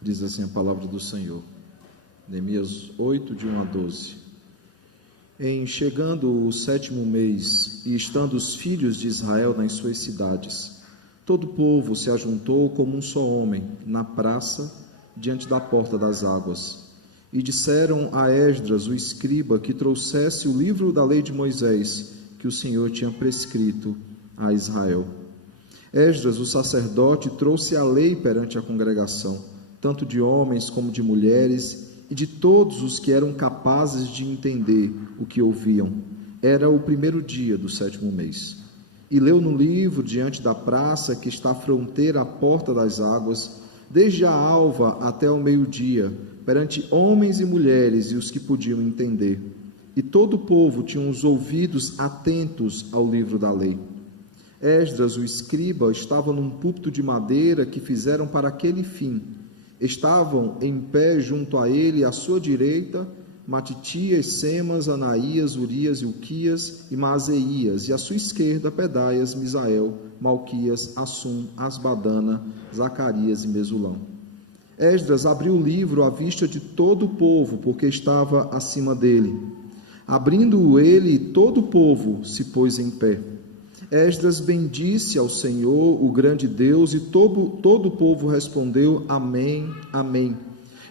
Diz assim a palavra do Senhor. Neemias 8, de 1 a 12. Em chegando o 7º mês, e estando os filhos de Israel nas suas cidades, todo o povo se ajuntou como um só homem, na praça, diante da porta das águas. E disseram a Esdras, o escriba, que trouxesse o livro da lei de Moisés, que o Senhor tinha prescrito a Israel. Esdras, o sacerdote, trouxe a lei perante a congregação, tanto de homens como de mulheres, e de todos os que eram capazes de entender o que ouviam. Era o 1º dia do 7º mês. E leu no livro, diante da praça, que está à fronteira à porta das águas, desde a alva até o meio-dia, perante homens e mulheres e os que podiam entender. E todo o povo tinha os ouvidos atentos ao livro da lei. Esdras, o escriba, estava num púlpito de madeira que fizeram para aquele fim. Estavam em pé junto a ele, à sua direita, Matitias, Semas, Anaías, Urias, Ilquias e Maaseias, e à sua esquerda, Pedaias, Misael, Malquias, Assum, Asbadana, Zacarias e Mesulão. Esdras abriu o livro à vista de todo o povo, porque estava acima dele. Abrindo-o ele, todo o povo se pôs em pé. Esdras bendisse ao Senhor, o grande Deus, e todo o povo respondeu: Amém, Amém.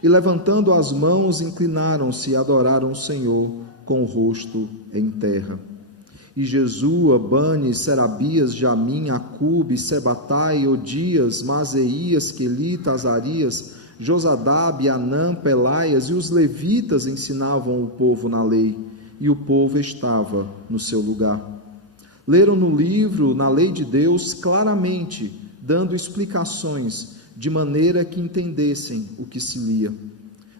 E levantando as mãos, inclinaram-se e adoraram o Senhor com o rosto em terra. E Jesua, Bani, Serabias, Jamim, Acube, Sebatai, Odias, Maaseias, Quelita, Azarias, Josadab, Anã, Pelaias e os levitas ensinavam o povo na lei, e o povo estava no seu lugar. Leram no livro, na lei de Deus, claramente, dando explicações, de maneira que entendessem o que se lia.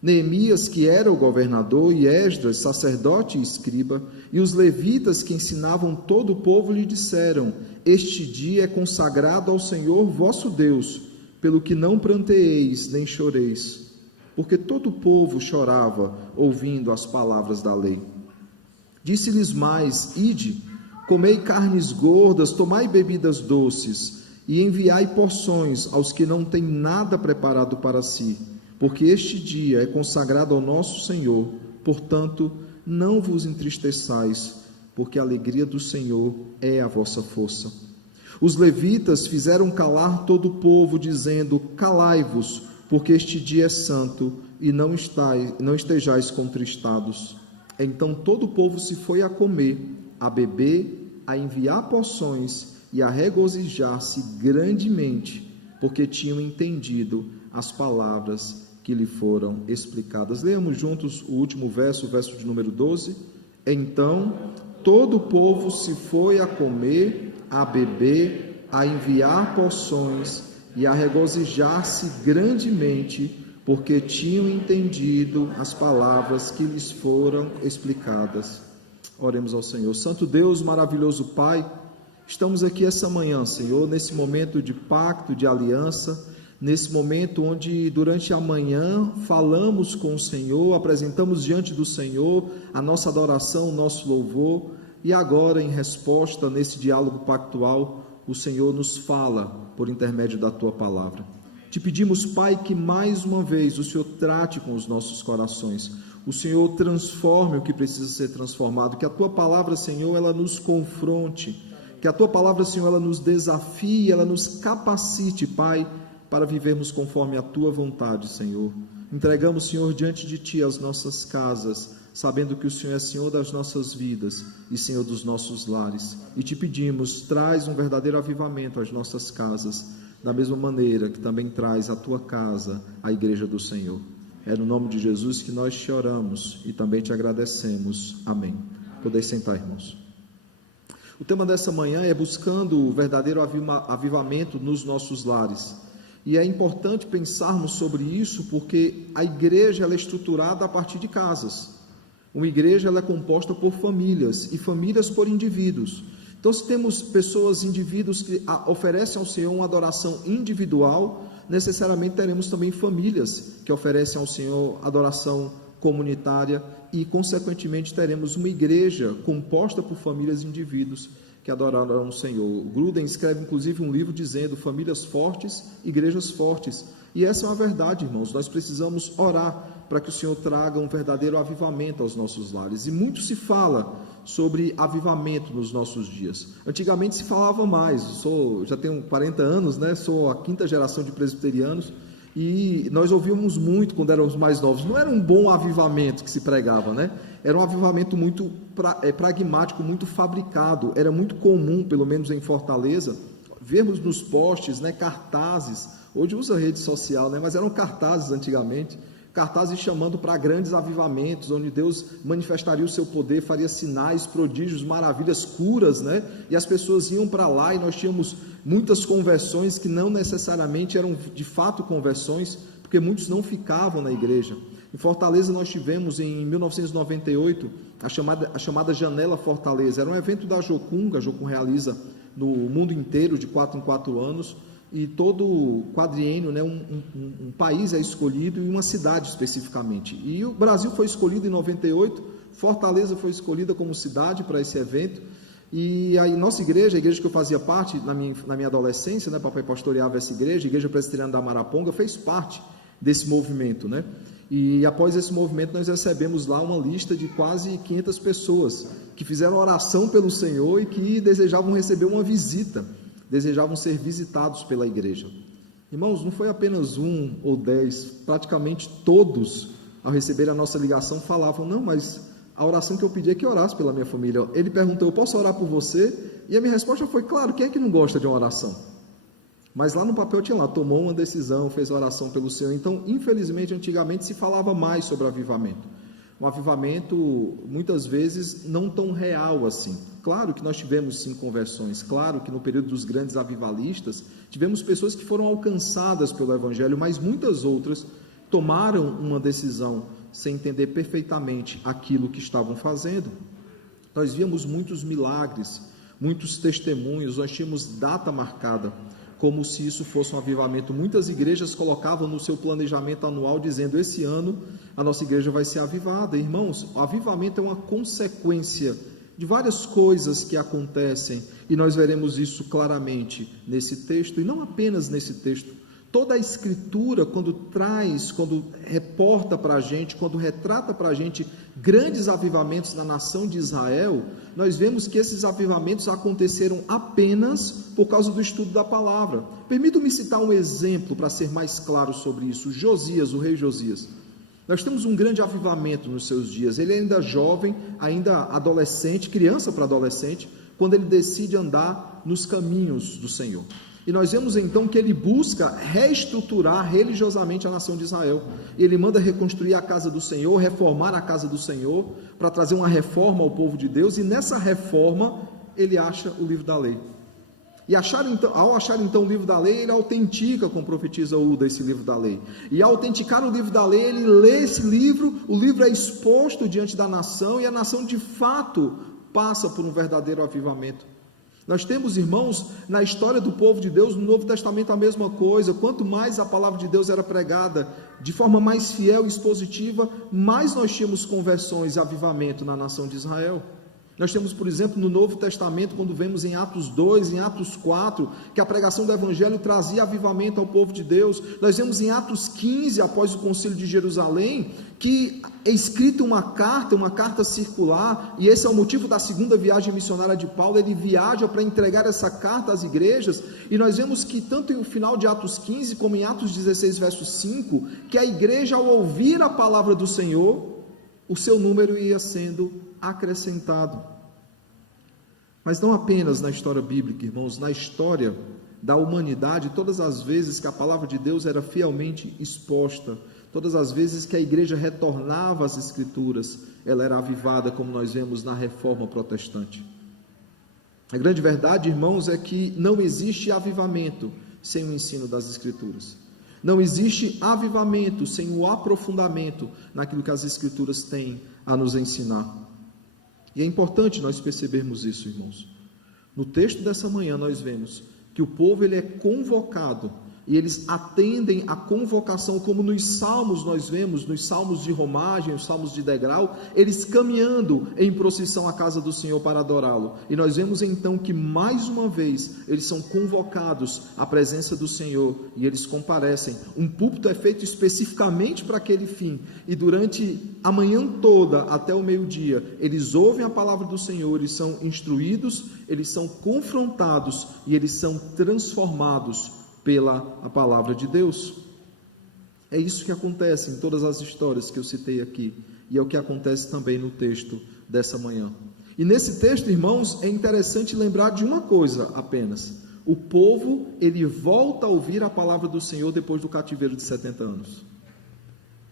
Neemias, que era o governador, e Esdras, sacerdote e escriba, e os levitas que ensinavam todo o povo, lhe disseram: Este dia é consagrado ao Senhor vosso Deus, pelo que não pranteeis nem choreis. Porque todo o povo chorava, ouvindo as palavras da lei. Disse-lhes mais: Ide, comei carnes gordas, tomai bebidas doces, e enviai porções aos que não têm nada preparado para si, porque este dia é consagrado ao nosso Senhor. Portanto, não vos entristeçais, porque a alegria do Senhor é a vossa força. Os levitas fizeram calar todo o povo, dizendo: Calai-vos, porque este dia é santo, e não estejais contristados. Então todo o povo se foi a comer, a beber, a enviar porções e a regozijar-se grandemente, porque tinham entendido as palavras que lhe foram explicadas. Leamos juntos o último verso, o verso de número 12. Então todo o povo se foi a comer, a beber, a enviar porções e a regozijar-se grandemente, porque tinham entendido as palavras que lhes foram explicadas. Oremos ao Senhor. Santo Deus, maravilhoso Pai, estamos aqui essa manhã, Senhor, nesse momento de pacto, de aliança, nesse momento onde durante a manhã falamos com o Senhor, apresentamos diante do Senhor a nossa adoração, o nosso louvor, e agora, em resposta nesse diálogo pactual, o Senhor nos fala por intermédio da Tua palavra. Te pedimos, Pai, que mais uma vez o Senhor trate com os nossos corações, o Senhor transforme o que precisa ser transformado, que a Tua palavra, Senhor, ela nos confronte, que a Tua palavra, Senhor, ela nos desafie, ela nos capacite, Pai, para vivermos conforme a Tua vontade, Senhor. Entregamos, Senhor, diante de Ti as nossas casas, sabendo que o Senhor é Senhor das nossas vidas e Senhor dos nossos lares. E Te pedimos, traz um verdadeiro avivamento às nossas casas, da mesma maneira que também traz a Tua casa, a igreja do Senhor. É no nome de Jesus que nós te oramos e também te agradecemos. Amém. Podeis sentar, irmãos. O tema dessa manhã é buscando o verdadeiro avivamento nos nossos lares. E é importante pensarmos sobre isso porque a igreja ela é estruturada a partir de casas. Uma igreja ela é composta por famílias e famílias por indivíduos. Então, se temos pessoas, indivíduos que oferecem ao Senhor uma adoração individual, necessariamente teremos também famílias que oferecem ao Senhor adoração comunitária e, consequentemente, teremos uma igreja composta por famílias e indivíduos que adorarão o Senhor. Gruden escreve inclusive um livro dizendo: famílias fortes, igrejas fortes. E essa é uma verdade, irmãos. Nós precisamos orar para que o Senhor traga um verdadeiro avivamento aos nossos lares. E muito se fala sobre avivamento nos nossos dias. Antigamente se falava mais. Já tenho 40 anos, né? Sou a 5ª geração de presbiterianos. E nós ouvíamos muito quando éramos mais novos. Não era um bom avivamento que se pregava, né? Era um avivamento muito pragmático, muito fabricado. Era muito comum, pelo menos em Fortaleza, vermos nos postes, né, cartazes. Hoje usa rede social, né? Mas eram cartazes antigamente. Cartazes chamando para grandes avivamentos, onde Deus manifestaria o seu poder, faria sinais, prodígios, maravilhas, curas, né? E as pessoas iam para lá e nós tínhamos muitas conversões que não necessariamente eram de fato conversões, porque muitos não ficavam na igreja. Em Fortaleza nós tivemos em 1998 a chamada Janela Fortaleza. Era um evento da Jocum, que a Jocum realiza no mundo inteiro de 4 em 4 anos. E todo quadriênio, né, um país é escolhido e uma cidade especificamente. E o Brasil foi escolhido em 98, Fortaleza foi escolhida como cidade para esse evento. E aí nossa igreja, a igreja que eu fazia parte na minha adolescência, né, papai pastoreava essa igreja, a Igreja Presbiteriana da Maraponga, fez parte desse movimento, né? E após esse movimento nós recebemos lá uma lista de quase 500 pessoas que fizeram oração pelo Senhor e que desejavam receber uma visita, desejavam ser visitados pela igreja. Irmãos, não foi apenas 1 ou 10, praticamente todos, ao receber a nossa ligação, falavam: não, mas a oração que eu pedi é que orasse pela minha família. Ele perguntou: eu posso orar por você? E a minha resposta foi: claro, quem é que não gosta de uma oração? Mas lá no papel tinha lá, tomou uma decisão, fez oração pelo Senhor. Então, infelizmente, antigamente se falava mais sobre avivamento. Um avivamento, muitas vezes, não tão real assim. Claro que nós tivemos sim conversões, claro que no período dos grandes avivalistas, tivemos pessoas que foram alcançadas pelo Evangelho, mas muitas outras tomaram uma decisão sem entender perfeitamente aquilo que estavam fazendo. Nós víamos muitos milagres, muitos testemunhos, nós tínhamos data marcada, como se isso fosse um avivamento. Muitas igrejas colocavam no seu planejamento anual, dizendo: esse ano a nossa igreja vai ser avivada. Irmãos, o avivamento é uma consequência de várias coisas que acontecem, e nós veremos isso claramente nesse texto, e não apenas nesse texto. Toda a Escritura, quando reporta para a gente, quando retrata para a gente grandes avivamentos na nação de Israel, nós vemos que esses avivamentos aconteceram apenas por causa do estudo da palavra. Permita-me citar um exemplo para ser mais claro sobre isso. Josias, o rei Josias. Nós temos um grande avivamento nos seus dias. Ele é ainda jovem, ainda adolescente, criança para adolescente, quando ele decide andar nos caminhos do Senhor. E nós vemos então que ele busca reestruturar religiosamente a nação de Israel. Ele manda reconstruir a casa do Senhor, reformar a casa do Senhor, para trazer uma reforma ao povo de Deus, e nessa reforma ele acha o livro da lei. E ao achar então o livro da lei, ele autentica, como profetiza Uda, esse livro da lei. E ao autenticar o livro da lei, ele lê esse livro, o livro é exposto diante da nação, e a nação de fato passa por um verdadeiro avivamento. Nós temos, irmãos, na história do povo de Deus, no Novo Testamento a mesma coisa. Quanto mais a palavra de Deus era pregada de forma mais fiel e expositiva, mais nós tínhamos conversões e avivamento na nação de Israel. Nós temos, por exemplo, no Novo Testamento, quando vemos em Atos 2, em Atos 4, que a pregação do Evangelho trazia avivamento ao povo de Deus. Nós vemos em Atos 15, após o Concílio de Jerusalém, que é escrita uma carta circular, e esse é o motivo da segunda viagem missionária de Paulo. Ele viaja para entregar essa carta às igrejas, e nós vemos que tanto no final de Atos 15, como em Atos 16, verso 5, que a igreja, ao ouvir a palavra do Senhor, o seu número ia sendo acrescentado. Mas não apenas na história bíblica, irmãos, na história da humanidade, todas as vezes que a palavra de Deus era fielmente exposta, todas as vezes que a igreja retornava às Escrituras, ela era avivada, como nós vemos na Reforma Protestante. A grande verdade, irmãos, é que não existe avivamento sem o ensino das Escrituras. Não existe avivamento sem o aprofundamento naquilo que as Escrituras têm a nos ensinar. E é importante nós percebermos isso, irmãos. No texto dessa manhã nós vemos que o povo ele é convocado e eles atendem à convocação, como nos salmos nós vemos, nos salmos de romagem, os salmos de degrau, eles caminhando em procissão à casa do Senhor para adorá-lo. E nós vemos então que mais uma vez eles são convocados à presença do Senhor e eles comparecem. Um púlpito é feito especificamente para aquele fim, e durante a manhã toda até o meio-dia eles ouvem a palavra do Senhor, eles são instruídos, eles são confrontados e eles são transformados pela a palavra de Deus. É isso que acontece em todas as histórias que eu citei aqui, e é o que acontece também no texto dessa manhã. E nesse texto, irmãos, é interessante lembrar de uma coisa apenas: o povo, ele volta a ouvir a palavra do Senhor depois do cativeiro de 70 anos.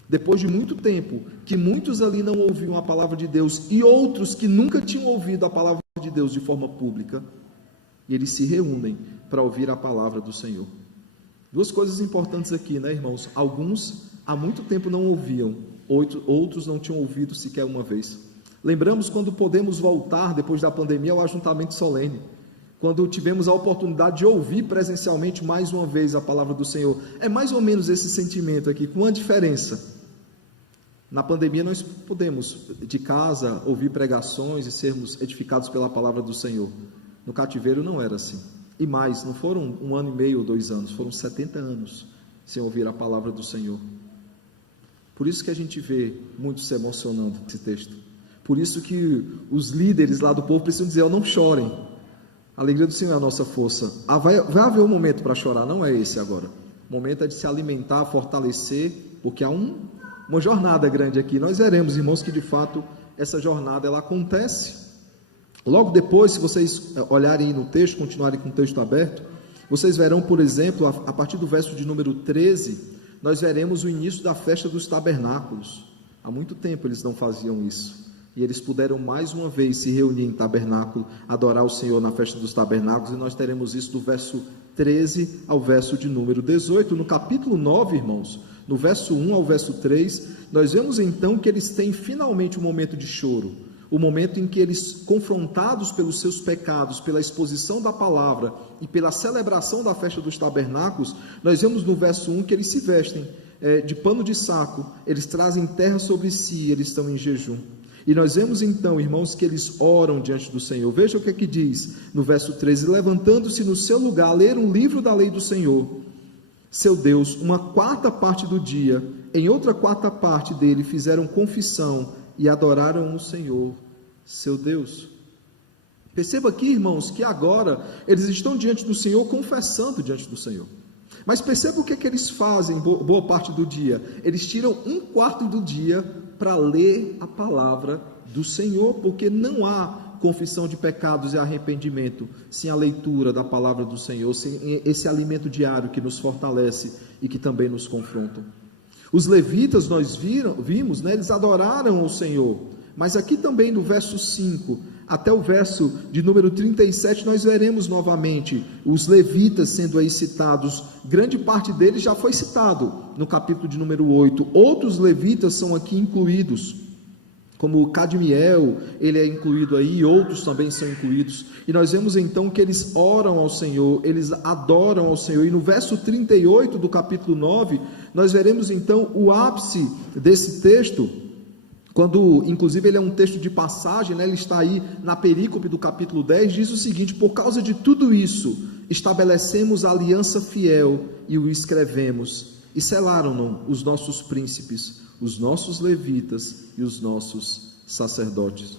Depois de muito tempo, que muitos ali não ouviam a palavra de Deus, e outros que nunca tinham ouvido a palavra de Deus de forma pública, e eles se reúnem para ouvir a palavra do Senhor. Duas coisas importantes aqui, né, irmãos? Alguns há muito tempo não ouviam, outros não tinham ouvido sequer uma vez. Lembramos quando podemos voltar, depois da pandemia, ao ajuntamento solene, quando tivemos a oportunidade de ouvir presencialmente mais uma vez a palavra do Senhor. É mais ou menos esse sentimento aqui, com uma diferença. Na pandemia nós podemos, de casa, ouvir pregações e sermos edificados pela palavra do Senhor. No cativeiro não era assim. E mais, não foram 1 ano e meio ou 2 anos, foram 70 anos sem ouvir a palavra do Senhor. Por isso que a gente vê muitos se emocionando nesse texto. Por isso que os líderes lá do povo precisam dizer: não chorem, a alegria do Senhor é a nossa força. Vai haver um momento para chorar, não é esse agora. O momento é de se alimentar, fortalecer, porque há uma jornada grande aqui. Nós veremos, irmãos, que de fato essa jornada ela acontece. Logo depois, se vocês olharem no texto, continuarem com o texto aberto, vocês verão, por exemplo, a partir do verso de número 13, nós veremos o início da festa dos tabernáculos. Há muito tempo eles não faziam isso, e eles puderam mais uma vez se reunir em tabernáculo, adorar o Senhor na festa dos tabernáculos, e nós teremos isso do verso 13 ao verso de número 18. No capítulo 9, irmãos, no verso 1 ao verso 3, nós vemos então que eles têm finalmente um momento de choro, o momento em que eles, confrontados pelos seus pecados, pela exposição da palavra e pela celebração da festa dos tabernáculos, nós vemos no verso 1 que eles se vestem de pano de saco, eles trazem terra sobre si, eles estão em jejum. E nós vemos então, irmãos, que eles oram diante do Senhor. Veja o que é que diz no verso 13: levantando-se no seu lugar, ler um livro da lei do Senhor, seu Deus, uma quarta parte do dia, em outra quarta parte dele fizeram confissão e adoraram o Senhor, seu Deus. Perceba aqui, irmãos, que agora eles estão diante do Senhor, confessando diante do Senhor. Mas perceba o que é que eles fazem boa parte do dia. Eles tiram 1/4 do dia para ler a palavra do Senhor, porque não há confissão de pecados e arrependimento sem a leitura da palavra do Senhor, sem esse alimento diário que nos fortalece e que também nos confronta. Os levitas, nós vimos, né, eles adoraram o Senhor, mas aqui também no verso 5 até o verso de número 37, nós veremos novamente os levitas sendo aí citados. Grande parte deles já foi citado no capítulo de número 8, outros levitas são aqui incluídos, como Cadmiel, ele é incluído aí, e outros também são incluídos, e nós vemos então que eles oram ao Senhor, eles adoram ao Senhor, e no verso 38 do capítulo 9, nós veremos então o ápice desse texto, quando, inclusive, ele é um texto de passagem, né? Ele está aí na perícope do capítulo 10, diz o seguinte: por causa de tudo isso, estabelecemos a aliança fiel e o escrevemos, e selaram-no os nossos príncipes, os nossos levitas e os nossos sacerdotes.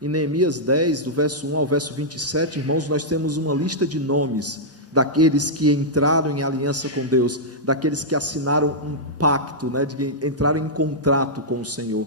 Em Neemias 10, do verso 1 ao verso 27, irmãos, nós temos uma lista de nomes daqueles que entraram em aliança com Deus, daqueles que assinaram um pacto, né? De entraram em contrato com o Senhor.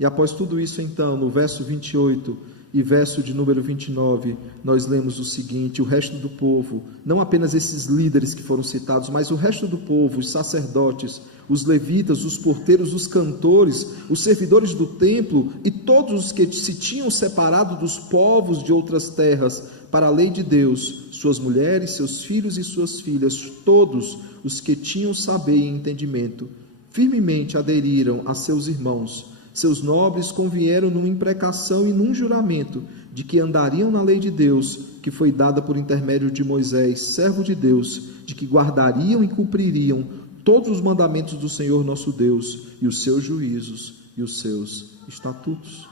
E após tudo isso, então, no verso 28 e verso de número 29, nós lemos o seguinte: o resto do povo, não apenas esses líderes que foram citados, mas o resto do povo, os sacerdotes, os levitas, os porteiros, os cantores, os servidores do templo e todos os que se tinham separado dos povos de outras terras para a lei de Deus, suas mulheres, seus filhos e suas filhas, todos os que tinham saber e entendimento, firmemente aderiram a seus irmãos. Seus nobres convieram numa imprecação e num juramento de que andariam na lei de Deus, que foi dada por intermédio de Moisés, servo de Deus, de que guardariam e cumpririam todos os mandamentos do Senhor nosso Deus, e os seus juízos e os seus estatutos.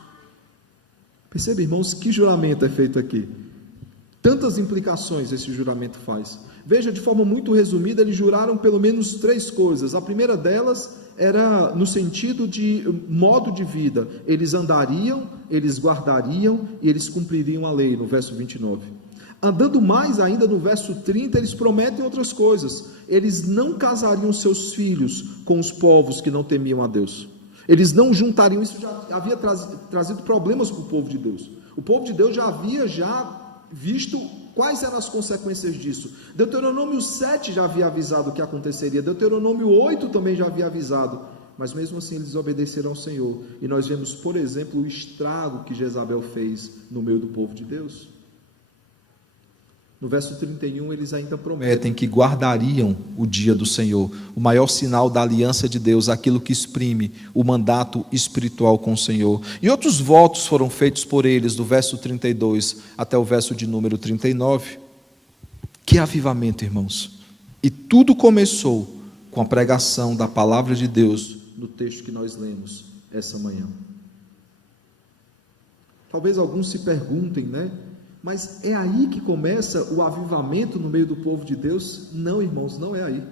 Perceba, irmãos, que juramento é feito aqui. Tantas implicações esse juramento faz. Veja, de forma muito resumida, eles juraram pelo menos 3 coisas. A primeira delas era no sentido de modo de vida. Eles andariam, eles guardariam e eles cumpririam a lei, no verso 29. Andando mais ainda, no verso 30, eles prometem outras coisas. Eles não casariam seus filhos com os povos que não temiam a Deus. Eles não juntariam, isso já havia trazido problemas para o povo de Deus. O povo de Deus já havia visto quais eram as consequências disso. Deuteronômio 7 já havia avisado o que aconteceria. Deuteronômio 8 também já havia avisado. Mas mesmo assim eles obedeceram ao Senhor. E nós vemos, por exemplo, o estrago que Jezabel fez no meio do povo de Deus. No verso 31, eles ainda prometem que guardariam o dia do Senhor, o maior sinal da aliança de Deus, aquilo que exprime o mandato espiritual com o Senhor. E outros votos foram feitos por eles, do verso 32 até o verso de número 39. Que avivamento, irmãos! E tudo começou com a pregação da palavra de Deus, no texto que nós lemos essa manhã. Talvez alguns se perguntem, mas é aí que começa o avivamento no meio do povo de Deus? Não, irmãos, não é aí.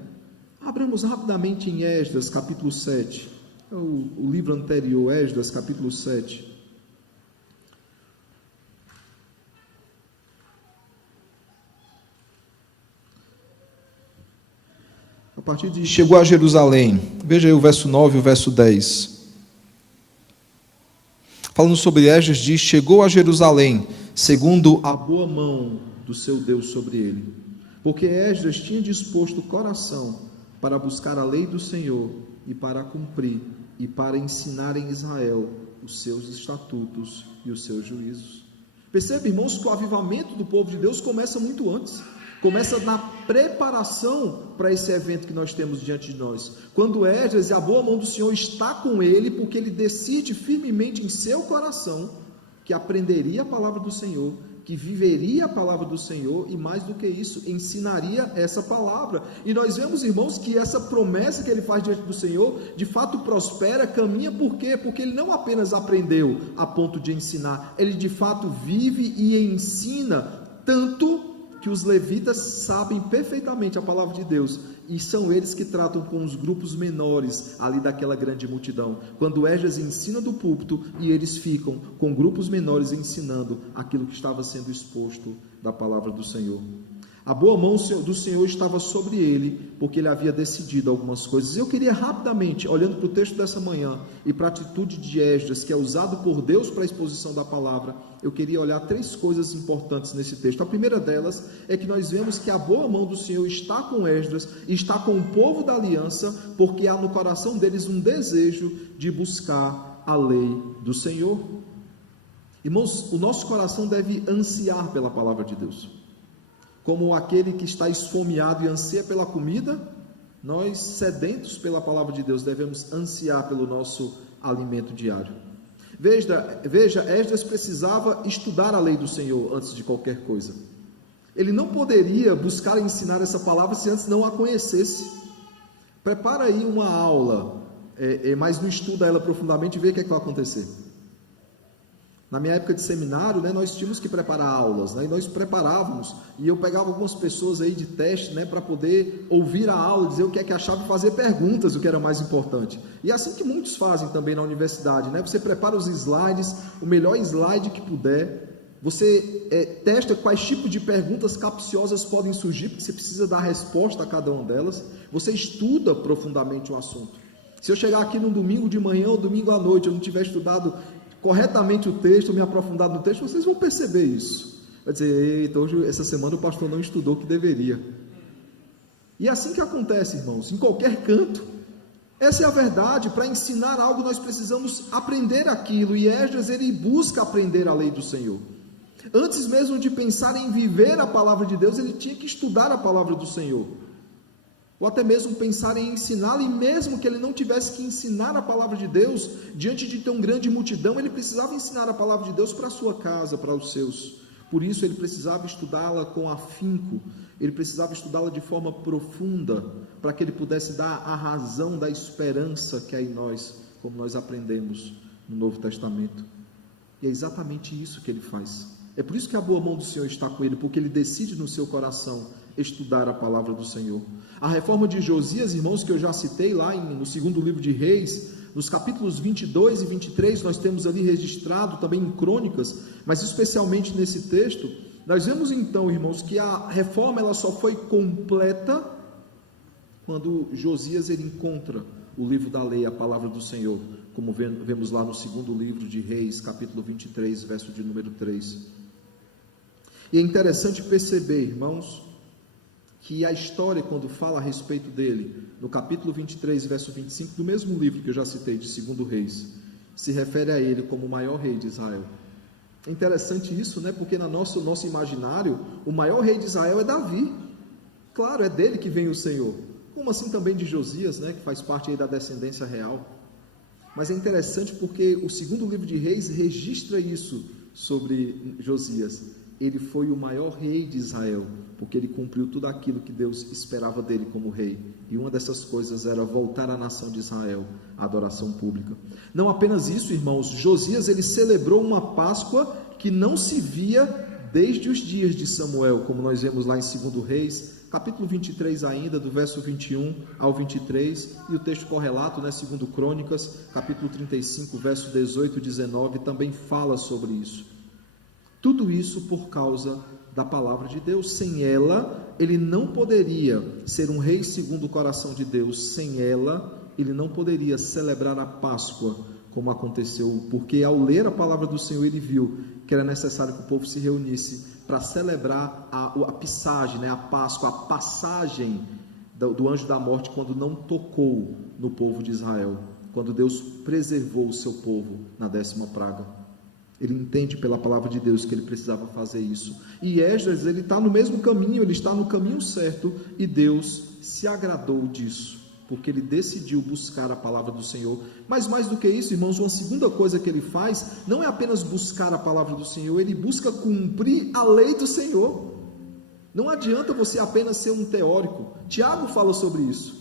Abramos rapidamente em Esdras, capítulo 7. É o livro anterior, Esdras, capítulo 7. A partir de chegou a Jerusalém. Veja aí o verso 9 e o verso 10. Falando sobre Esdras, diz: chegou a Jerusalém, segundo a boa mão do seu Deus sobre ele. Porque Esdras tinha disposto o coração para buscar a lei do Senhor e para cumprir e para ensinar em Israel os seus estatutos e os seus juízos. Percebe, irmãos, que o avivamento do povo de Deus começa muito antes. Começa na preparação para esse evento que nós temos diante de nós. Quando Esdras e a boa mão do Senhor está com ele, porque ele decide firmemente em seu coração que aprenderia a palavra do Senhor, que viveria a palavra do Senhor e, mais do que isso, ensinaria essa palavra. E nós vemos, irmãos, que essa promessa que ele faz diante do Senhor, de fato prospera, caminha. Por quê? Porque ele não apenas aprendeu a ponto de ensinar, ele de fato vive e ensina, tanto que os levitas sabem perfeitamente a palavra de Deus, e são eles que tratam com os grupos menores ali daquela grande multidão. Quando Esdras ensina do púlpito, e eles ficam com grupos menores ensinando aquilo que estava sendo exposto da palavra do Senhor. A boa mão do Senhor estava sobre ele, porque ele havia decidido algumas coisas. Eu queria rapidamente, olhando para o texto dessa manhã e para a atitude de Esdras, que é usado por Deus para a exposição da palavra, eu queria olhar 3 coisas importantes nesse texto. A primeira delas é que nós vemos que a boa mão do Senhor está com Esdras, está com o povo da aliança, porque há no coração deles um desejo de buscar a lei do Senhor. Irmãos, o nosso coração deve ansiar pela palavra de Deus. Como aquele que está esfomeado e ansia pela comida, nós, sedentos pela palavra de Deus, devemos ansiar pelo nosso alimento diário. Veja, Esdras precisava estudar a lei do Senhor antes de qualquer coisa. Ele não poderia buscar ensinar essa palavra se antes não a conhecesse. Prepara aí uma aula, mas não estuda ela profundamente e vê o que é que vai acontecer. Na minha época de seminário, nós tínhamos que preparar aulas, e nós preparávamos, e eu pegava algumas pessoas aí de teste, para poder ouvir a aula, dizer o que é que achava e fazer perguntas, o que era mais importante. E assim que muitos fazem também na universidade, você prepara os slides, o melhor slide que puder, você testa quais tipos de perguntas capciosas podem surgir, porque você precisa dar resposta a cada uma delas, você estuda profundamente o assunto. Se eu chegar aqui no domingo de manhã ou domingo à noite, eu não tiver estudado corretamente o texto, me aprofundado no texto, vocês vão perceber isso. Vai dizer: eita, hoje, essa semana o pastor não estudou o que deveria. E é assim que acontece, irmãos, em qualquer canto. Essa é a verdade. Para ensinar algo nós precisamos aprender aquilo, e Esdras, ele busca aprender a lei do Senhor. Antes mesmo de pensar em viver a palavra de Deus, ele tinha que estudar a palavra do Senhor, ou até mesmo pensar em ensiná-la, e mesmo que ele não tivesse que ensinar a palavra de Deus diante de tão grande multidão, ele precisava ensinar a palavra de Deus para a sua casa, para os seus. Por isso ele precisava estudá-la com afinco, ele precisava estudá-la de forma profunda, para que ele pudesse dar a razão da esperança que há em nós, como nós aprendemos no Novo Testamento. E é exatamente isso que ele faz. É por isso que a boa mão do Senhor está com ele, porque ele decide no seu coração estudar a palavra do Senhor. A reforma de Josias, irmãos, que eu já citei lá no segundo livro de Reis, nos capítulos 22 e 23, nós temos ali registrado também em Crônicas, mas especialmente nesse texto, nós vemos então, irmãos, que a reforma ela só foi completa quando Josias ele encontra o livro da lei, a palavra do Senhor, como vemos lá no segundo livro de Reis, capítulo 23, verso de número 3. E é interessante perceber, irmãos, que a história, quando fala a respeito dele, no capítulo 23, verso 25, do mesmo livro que eu já citei, de 2 Reis, se refere a ele como o maior rei de Israel. É interessante isso, né? Porque no nosso imaginário, o maior rei de Israel é Davi. Claro, é dele que vem o Senhor. Como assim também de Josias, né? Que faz parte aí da descendência real. Mas é interessante porque o segundo livro de Reis registra isso sobre Josias. Ele foi o maior rei de Israel, porque ele cumpriu tudo aquilo que Deus esperava dele como rei. E uma dessas coisas era voltar à nação de Israel, à adoração pública. Não apenas isso, irmãos, Josias ele celebrou uma Páscoa que não se via desde os dias de Samuel, como nós vemos lá em 2 Reis, capítulo 23 ainda, do verso 21 ao 23, e o texto correlato, né, 2 Crônicas, capítulo 35, verso 18 e 19, também fala sobre isso. Tudo isso por causa da palavra de Deus. Sem ela, ele não poderia ser um rei segundo o coração de Deus. Sem ela, ele não poderia celebrar a Páscoa, como aconteceu, porque ao ler a palavra do Senhor, ele viu que era necessário que o povo se reunisse para celebrar a passagem, né, a Páscoa, a passagem do anjo da morte, quando não tocou no povo de Israel, quando Deus preservou o seu povo na 10ª praga. Ele entende pela palavra de Deus que ele precisava fazer isso. E Esdras, ele está no mesmo caminho, ele está no caminho certo, e Deus se agradou disso, porque ele decidiu buscar a palavra do Senhor. Mas mais do que isso, irmãos, uma segunda coisa que ele faz, não é apenas buscar a palavra do Senhor, ele busca cumprir a lei do Senhor. Não adianta você apenas ser um teórico. Tiago fala sobre isso,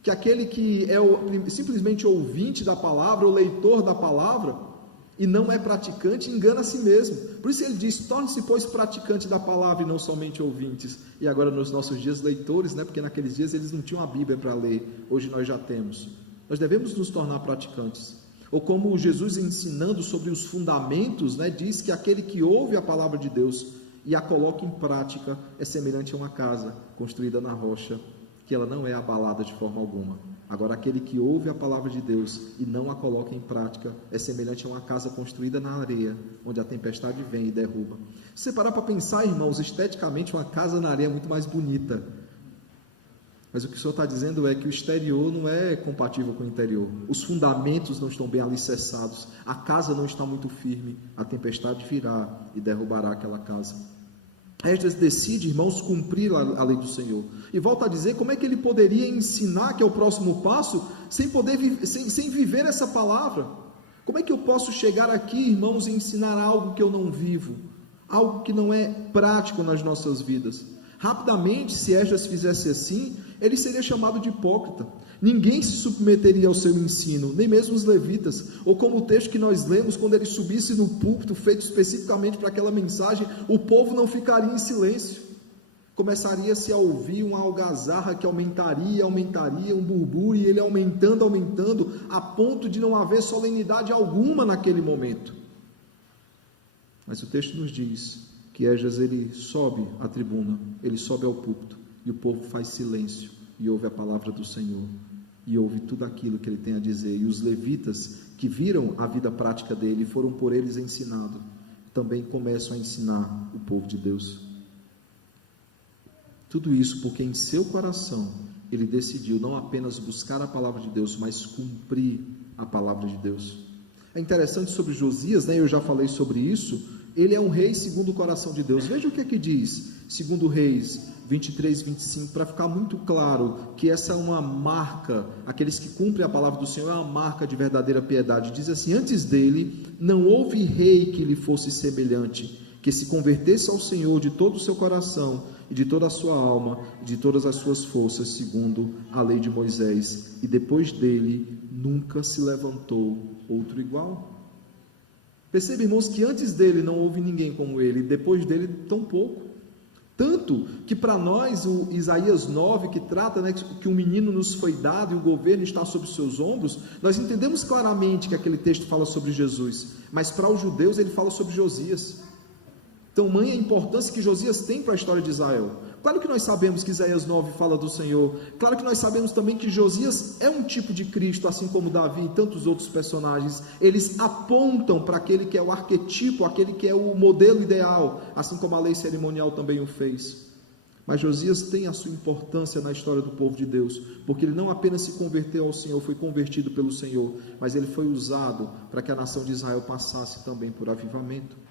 que aquele que é simplesmente ouvinte da palavra, ou leitor da palavra, e não é praticante, engana a si mesmo. Por isso ele diz, torne-se, pois, praticante da palavra e não somente ouvintes. E agora nos nossos dias, leitores, né? Porque naqueles dias eles não tinham a Bíblia para ler, hoje nós já temos. Nós devemos nos tornar praticantes. Ou como Jesus ensinando sobre os fundamentos, né? Diz que aquele que ouve a palavra de Deus e a coloca em prática é semelhante a uma casa construída na rocha, que ela não é abalada de forma alguma. Agora, aquele que ouve a palavra de Deus e não a coloca em prática é semelhante a uma casa construída na areia, onde a tempestade vem e derruba. Se você parar para pensar, irmãos, esteticamente uma casa na areia é muito mais bonita. Mas o que o Senhor está dizendo é que o exterior não é compatível com o interior. Os fundamentos não estão bem alicerçados. A casa não está muito firme. A tempestade virá e derrubará aquela casa. Esdras decide, irmãos, cumprir a lei do Senhor. E volta a dizer, como é que ele poderia ensinar, que é o próximo passo, sem viver essa palavra? Como é que eu posso chegar aqui, irmãos, e ensinar algo que eu não vivo? Algo que não é prático nas nossas vidas? Rapidamente, se Esdras fizesse assim, ele seria chamado de hipócrita. Ninguém se submeteria ao seu ensino, nem mesmo os levitas, ou como o texto que nós lemos, quando ele subisse no púlpito, feito especificamente para aquela mensagem, o povo não ficaria em silêncio. Começaria-se a ouvir uma algazarra que aumentaria, um burburo, e ele aumentando, a ponto de não haver solenidade alguma naquele momento. Mas o texto nos diz que Esdras, ele sobe à tribuna, ele sobe ao púlpito, e o povo faz silêncio, e ouve a palavra do Senhor, e ouve tudo aquilo que ele tem a dizer. E os levitas, que viram a vida prática dele, foram por eles ensinados, também começam a ensinar o povo de Deus. Tudo isso porque em seu coração, ele decidiu não apenas buscar a palavra de Deus, mas cumprir a palavra de Deus. É interessante sobre Josias, né? Eu já falei sobre isso. Ele é um rei segundo o coração de Deus. Veja o que é que diz 2 Reis 23, 25, para ficar muito claro que essa é uma marca, aqueles que cumprem a palavra do Senhor, é uma marca de verdadeira piedade. Diz assim: antes dele não houve rei que lhe fosse semelhante, que se convertesse ao Senhor de todo o seu coração e de toda a sua alma e de todas as suas forças, segundo a lei de Moisés, e depois dele nunca se levantou outro igual. Perceba, irmãos, que antes dele não houve ninguém como ele, e depois dele tampouco. Tanto que para nós, o Isaías 9, que trata, né, que um menino nos foi dado e o governo está sobre seus ombros, nós entendemos claramente que aquele texto fala sobre Jesus, mas para os judeus ele fala sobre Josias. Tamanha a importância que Josias tem para a história de Israel. Claro que nós sabemos que Isaías 9 fala do Senhor, claro que nós sabemos também que Josias é um tipo de Cristo, assim como Davi e tantos outros personagens. Eles apontam para aquele que é o arquetipo, aquele que é o modelo ideal, assim como a lei cerimonial também o fez. Mas Josias tem a sua importância na história do povo de Deus, porque ele não apenas se converteu ao Senhor, foi convertido pelo Senhor, mas ele foi usado para que a nação de Israel passasse também por avivamento.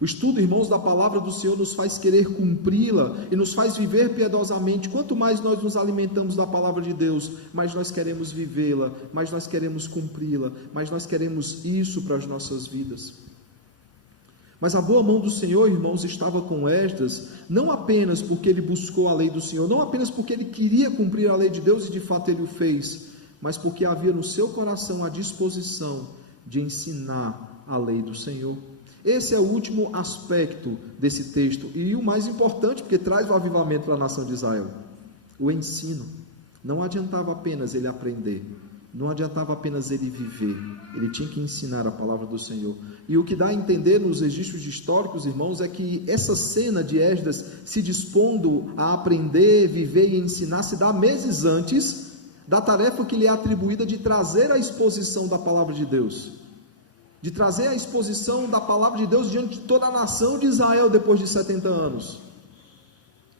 O estudo, irmãos, da palavra do Senhor nos faz querer cumpri-la e nos faz viver piedosamente. Quanto mais nós nos alimentamos da palavra de Deus, mais nós queremos vivê-la, mais nós queremos cumpri-la, mais nós queremos isso para as nossas vidas. Mas a boa mão do Senhor, irmãos, estava com Esdras, não apenas porque ele buscou a lei do Senhor, não apenas porque ele queria cumprir a lei de Deus e de fato ele o fez, mas porque havia no seu coração a disposição de ensinar a lei do Senhor. Esse é o último aspecto desse texto e o mais importante, porque traz o avivamento para a nação de Israel: o ensino. Não adiantava apenas ele aprender, não adiantava apenas ele viver, ele tinha que ensinar a palavra do Senhor. E o que dá a entender nos registros históricos, irmãos, é que essa cena de Esdras se dispondo a aprender, viver e ensinar se dá meses antes da tarefa que lhe é atribuída de trazer a exposição da palavra de Deus, de trazer a exposição da palavra de Deus diante de toda a nação de Israel depois de 70 anos.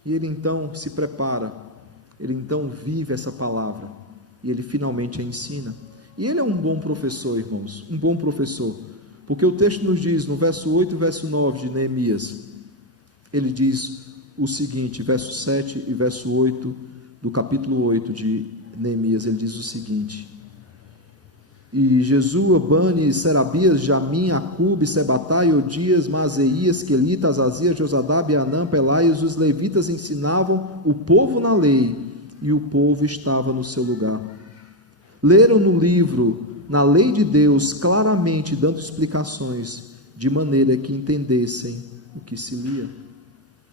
E ele então se prepara, ele então vive essa palavra, e ele finalmente a ensina. E ele é um bom professor, irmãos, um bom professor, porque o texto nos diz, no verso 8 e verso 9 de Neemias, ele diz o seguinte, verso 7 e verso 8 do capítulo 8 de Neemias, ele diz o seguinte: e Jesua, Bani, Serabias, Jamim, Acube, Sebatai, Odias, Maaseias, Quelita, Azazias, Josadab, Anã, Pelaias, os levitas ensinavam o povo na lei, e o povo estava no seu lugar. Leram no livro, na lei de Deus, claramente dando explicações, de maneira que entendessem o que se lia.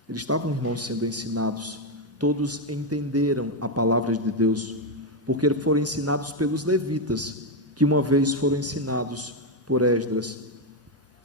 Eles estavam, irmãos, sendo ensinados, todos entenderam a palavra de Deus, porque foram ensinados pelos levitas, que uma vez foram ensinados por Esdras,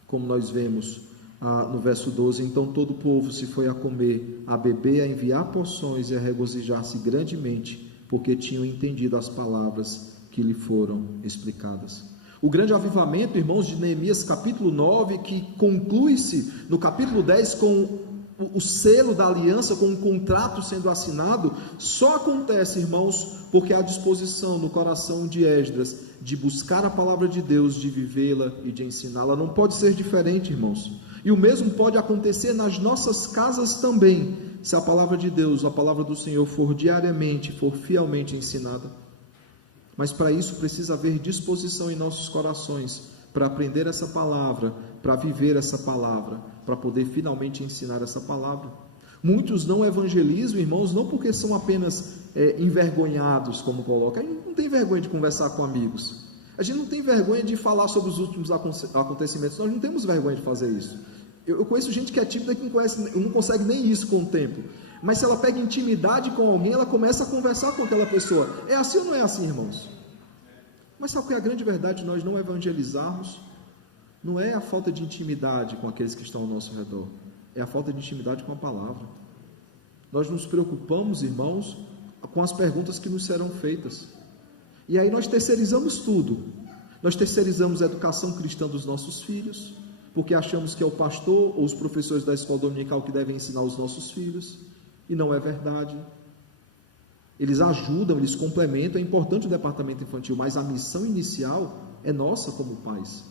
como nós vemos no verso 12, então todo o povo se foi a comer, a beber, a enviar porções e a regozijar-se grandemente, porque tinham entendido as palavras que lhe foram explicadas. O grande avivamento, irmãos, de Neemias capítulo 9, que conclui-se no capítulo 10 com o selo da aliança, com um contrato sendo assinado, só acontece, irmãos, porque há disposição no coração de Esdras de buscar a palavra de Deus, de vivê-la e de ensiná-la. Não pode ser diferente, irmãos. E o mesmo pode acontecer nas nossas casas também, se a palavra de Deus, a palavra do Senhor for diariamente, for fielmente ensinada. Mas para isso precisa haver disposição em nossos corações, para aprender essa palavra, para viver essa palavra, para poder finalmente ensinar essa palavra. Muitos não evangelizam, irmãos, não porque são apenas envergonhados, como coloca. A gente não tem vergonha de conversar com amigos, a gente não tem vergonha de falar sobre os últimos acontecimentos, nós não temos vergonha de fazer isso. Eu conheço gente que é tímida que não consegue nem isso com o tempo, mas se ela pega intimidade com alguém, ela começa a conversar com aquela pessoa. É assim ou não é assim, irmãos? Mas sabe qual é a grande verdade de nós não evangelizarmos? Não é a falta de intimidade com aqueles que estão ao nosso redor, é a falta de intimidade com a palavra. Nós nos preocupamos, irmãos, com as perguntas que nos serão feitas, e aí nós terceirizamos tudo. Nós terceirizamos a educação cristã dos nossos filhos, porque achamos que é o pastor ou os professores da escola dominical que devem ensinar os nossos filhos, e não é verdade. Eles ajudam, eles complementam, é importante o departamento infantil, mas a missão inicial é nossa como pais.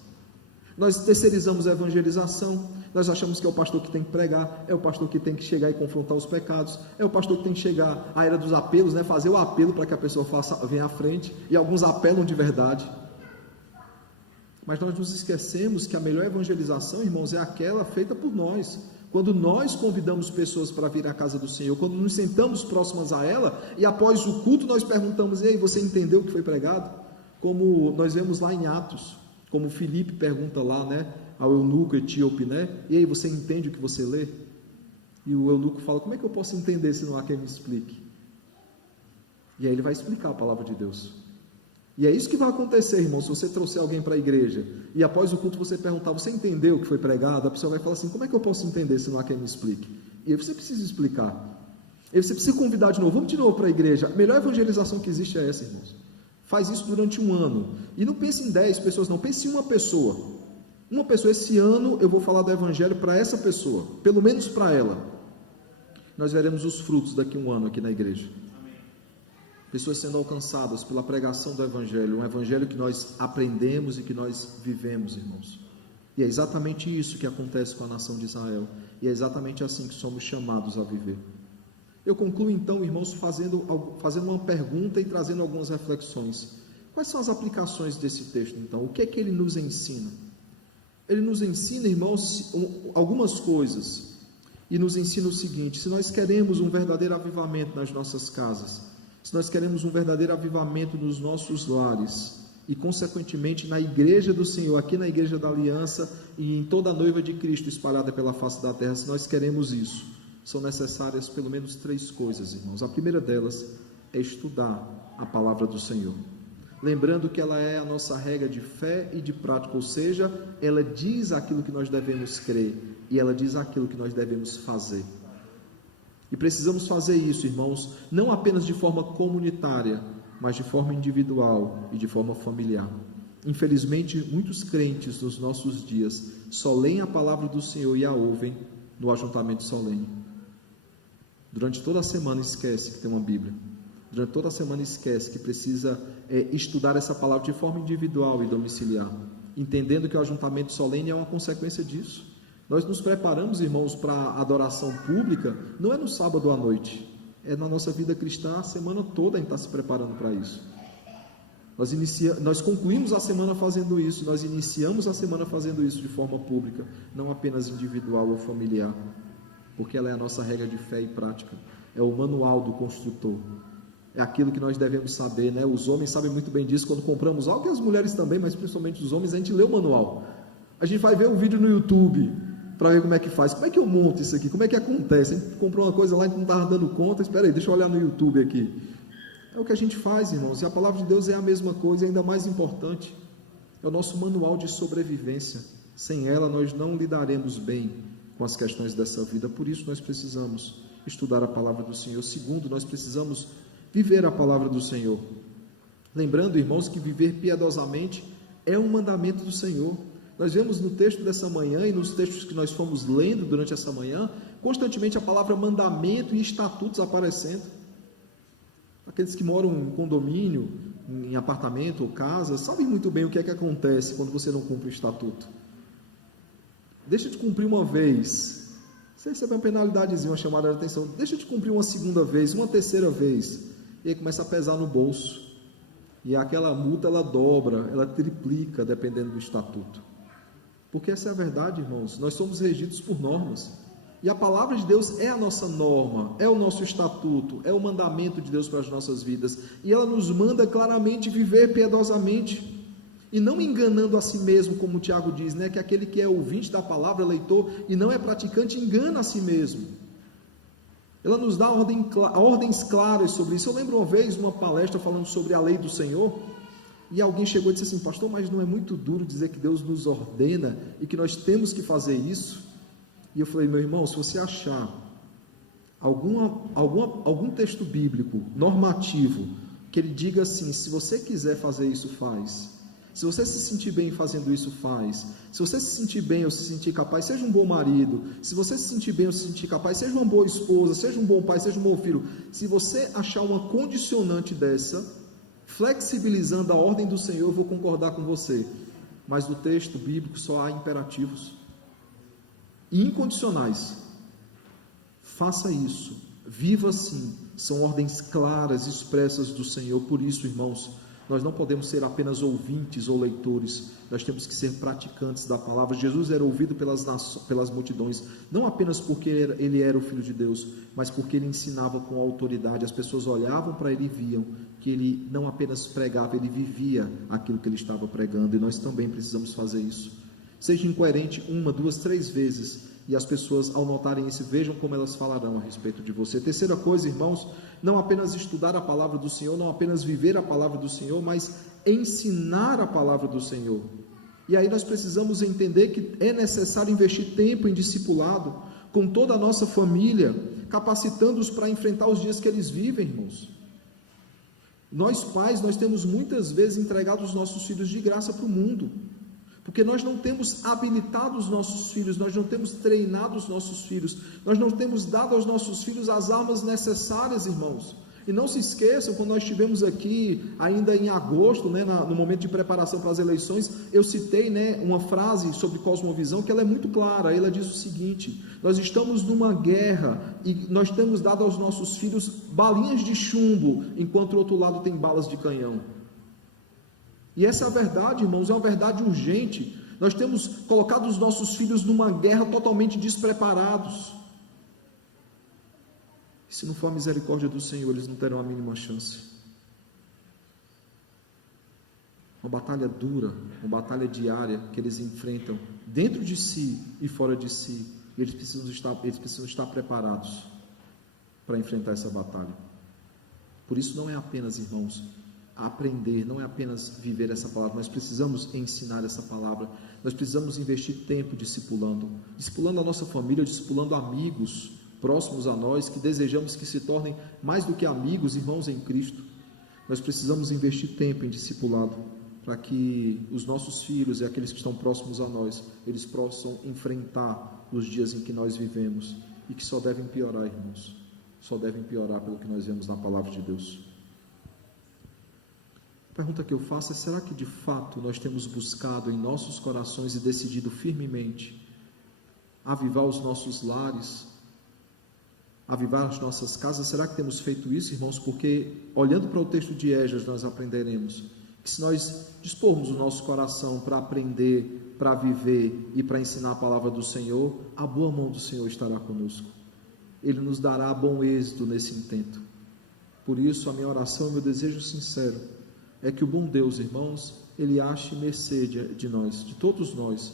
Nós terceirizamos a evangelização, nós achamos que é o pastor que tem que pregar, é o pastor que tem que chegar e confrontar os pecados, é o pastor que tem que chegar à era dos apelos, né? Fazer o apelo para que a pessoa venha à frente, e alguns apelam de verdade. Mas nós nos esquecemos que a melhor evangelização, irmãos, é aquela feita por nós. Quando nós convidamos pessoas para vir à casa do Senhor, quando nos sentamos próximas a ela, e após o culto nós perguntamos: ei, você entendeu o que foi pregado? Como nós vemos lá em Atos, como Filipe pergunta lá, né, ao eunuco etíope, né? E aí, você entende o que você lê? E o eunuco fala: como é que eu posso entender se não há quem me explique? E aí ele vai explicar a palavra de Deus. E é isso que vai acontecer, irmão, se você trouxer alguém para a igreja, e após o culto você perguntar: você entendeu o que foi pregado? A pessoa vai falar assim: como é que eu posso entender se não há quem me explique? E aí você precisa explicar. E aí você precisa convidar de novo: vamos de novo para a igreja. A melhor evangelização que existe é essa, irmãos. Faz isso durante um ano. E não pense em 10 pessoas, não. Pense em uma pessoa. Uma pessoa. Esse ano eu vou falar do evangelho para essa pessoa, pelo menos para ela. Nós veremos os frutos daqui a um ano aqui na igreja. Pessoas sendo alcançadas pela pregação do evangelho, um evangelho que nós aprendemos e que nós vivemos, irmãos. E é exatamente isso que acontece com a nação de Israel, e é exatamente assim que somos chamados a viver. Eu concluo então, irmãos, fazendo uma pergunta e trazendo algumas reflexões. Quais são as aplicações desse texto, então? O que é que ele nos ensina? Ele nos ensina, irmãos, algumas coisas, e nos ensina o seguinte: se nós queremos um verdadeiro avivamento nas nossas casas, se nós queremos um verdadeiro avivamento nos nossos lares e, consequentemente, na igreja do Senhor, aqui na igreja da aliança e em toda a noiva de Cristo espalhada pela face da terra, se nós queremos isso, são necessárias pelo menos 3 coisas, irmãos. A primeira delas é estudar a palavra do Senhor, lembrando que ela é a nossa regra de fé e de prática, ou seja, ela diz aquilo que nós devemos crer e ela diz aquilo que nós devemos fazer. E precisamos fazer isso, irmãos, não apenas de forma comunitária, mas de forma individual e de forma familiar. Infelizmente, muitos crentes nos nossos dias só leem a palavra do Senhor e a ouvem no ajuntamento solene. Durante toda a semana esquece que tem uma Bíblia. Durante toda a semana esquece que precisa estudar essa palavra de forma individual e domiciliar, entendendo que o ajuntamento solene é uma consequência disso. Nós nos preparamos, irmãos, para a adoração pública, não é no sábado à noite, é na nossa vida cristã a semana toda a gente está se preparando para isso. Nós concluímos a semana fazendo isso, nós iniciamos a semana fazendo isso de forma pública, não apenas individual ou familiar, porque ela é a nossa regra de fé e prática, é o manual do construtor, é aquilo que nós devemos saber, né? Os homens sabem muito bem disso quando compramos algo, e as mulheres também, mas principalmente os homens, a gente lê o manual, a gente vai ver um vídeo no YouTube, para ver como é que faz, como é que eu monto isso aqui, como é que acontece, a gente comprou uma coisa lá e não estava dando conta, espera aí, deixa eu olhar no YouTube aqui. É o que a gente faz, irmãos, e a palavra de Deus é a mesma coisa, ainda mais importante, é o nosso manual de sobrevivência. Sem ela nós não lidaremos bem com as questões dessa vida, por isso nós precisamos estudar a palavra do Senhor. Segundo, nós precisamos viver a palavra do Senhor, lembrando, irmãos, que viver piedosamente é um mandamento do Senhor. Nós vemos no texto dessa manhã e nos textos que nós fomos lendo durante essa manhã, constantemente a palavra mandamento e estatutos aparecendo. Aqueles que moram em condomínio, em apartamento ou casa, sabem muito bem o que é que acontece quando você não cumpre o estatuto. Deixa de cumprir uma vez, você recebe uma penalidadezinha, uma chamada de atenção, deixa de cumprir uma segunda vez, uma terceira vez, e aí começa a pesar no bolso, e aquela multa ela dobra, ela triplica dependendo do estatuto. Porque essa é a verdade, irmãos, nós somos regidos por normas, e a palavra de Deus é a nossa norma, é o nosso estatuto, é o mandamento de Deus para as nossas vidas, e ela nos manda claramente viver piedosamente, e não enganando a si mesmo, como o Tiago diz, né, que aquele que é ouvinte da palavra, leitor, e não é praticante, engana a si mesmo. Ela nos dá ordens claras sobre isso. Eu lembro uma vez, uma palestra falando sobre a lei do Senhor, e alguém chegou e disse assim: pastor, mas não é muito duro dizer que Deus nos ordena e que nós temos que fazer isso? E eu falei: meu irmão, se você achar algum texto bíblico normativo que ele diga assim: se você quiser fazer isso, faz. Se você se sentir bem fazendo isso, faz. Se você se sentir bem ou se sentir capaz, seja um bom marido. Se você se sentir bem ou se sentir capaz, seja uma boa esposa, seja um bom pai, seja um bom filho. Se você achar uma condicionante dessa, flexibilizando a ordem do Senhor, eu vou concordar com você. Mas no texto bíblico só há imperativos e incondicionais. Faça isso, viva assim. São ordens claras, expressas do Senhor. Por isso, irmãos, Nós não podemos ser apenas ouvintes ou leitores, nós temos que ser praticantes da palavra. Jesus era ouvido pelas multidões, não apenas porque ele era o Filho de Deus, mas porque ele ensinava com autoridade. As pessoas olhavam para ele e viam que ele não apenas pregava, ele vivia aquilo que ele estava pregando, e nós também precisamos fazer isso. Seja incoerente 1, 2, 3 vezes, e as pessoas, ao notarem isso, vejam como elas falarão a respeito de você. Terceira coisa, irmãos, não apenas estudar a palavra do Senhor, não apenas viver a palavra do Senhor, mas ensinar a palavra do Senhor. E aí nós precisamos entender que é necessário investir tempo em discipulado, com toda a nossa família, capacitando-os para enfrentar os dias que eles vivem, irmãos. Nós pais, nós temos muitas vezes entregado os nossos filhos de graça para o mundo, porque nós não temos habilitado os nossos filhos, nós não temos treinado os nossos filhos, nós não temos dado aos nossos filhos as armas necessárias, irmãos. E não se esqueçam, quando nós estivemos aqui, ainda em agosto, no momento de preparação para as eleições, eu citei uma frase sobre cosmovisão, que ela é muito clara. Ela diz o seguinte: nós estamos numa guerra, e nós temos dado aos nossos filhos balinhas de chumbo, enquanto o outro lado tem balas de canhão. E essa é a verdade, irmãos, é uma verdade urgente. Nós temos colocado os nossos filhos numa guerra totalmente despreparados. E se não for a misericórdia do Senhor, eles não terão a mínima chance. Uma batalha dura, uma batalha diária que eles enfrentam dentro de si e fora de si. E eles precisam estar preparados para enfrentar essa batalha. Por isso não é apenas, irmãos, aprender, não é apenas viver essa palavra, nós precisamos ensinar essa palavra, nós precisamos investir tempo discipulando a nossa família, discipulando amigos próximos a nós, que desejamos que se tornem mais do que amigos, irmãos em Cristo. Nós precisamos investir tempo em discipulado, para que os nossos filhos e aqueles que estão próximos a nós, eles possam enfrentar os dias em que nós vivemos, e que só devem piorar, irmãos, só devem piorar pelo que nós vemos na palavra de Deus. A pergunta que eu faço é: será que de fato nós temos buscado em nossos corações e decidido firmemente avivar os nossos lares, avivar as nossas casas? Será que temos feito isso, irmãos? Porque olhando para o texto de Esdras, nós aprenderemos que se nós dispormos o nosso coração para aprender, para viver e para ensinar a palavra do Senhor, a boa mão do Senhor estará conosco. Ele nos dará bom êxito nesse intento. Por isso, a minha oração, meu desejo sincero, é que o bom Deus, irmãos, Ele ache mercê de nós, de todos nós,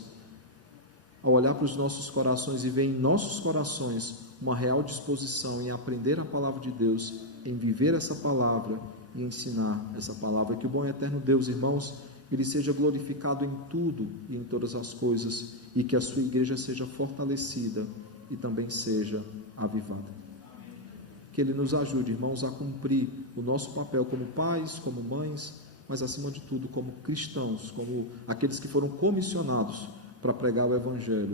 ao olhar para os nossos corações e ver em nossos corações uma real disposição em aprender a palavra de Deus, em viver essa palavra e ensinar essa palavra. Que o bom e eterno Deus, irmãos, Ele seja glorificado em tudo e em todas as coisas, e que a sua igreja seja fortalecida e também seja avivada. Que Ele nos ajude, irmãos, a cumprir o nosso papel como pais, como mães, mas acima de tudo como cristãos, como aqueles que foram comissionados para pregar o Evangelho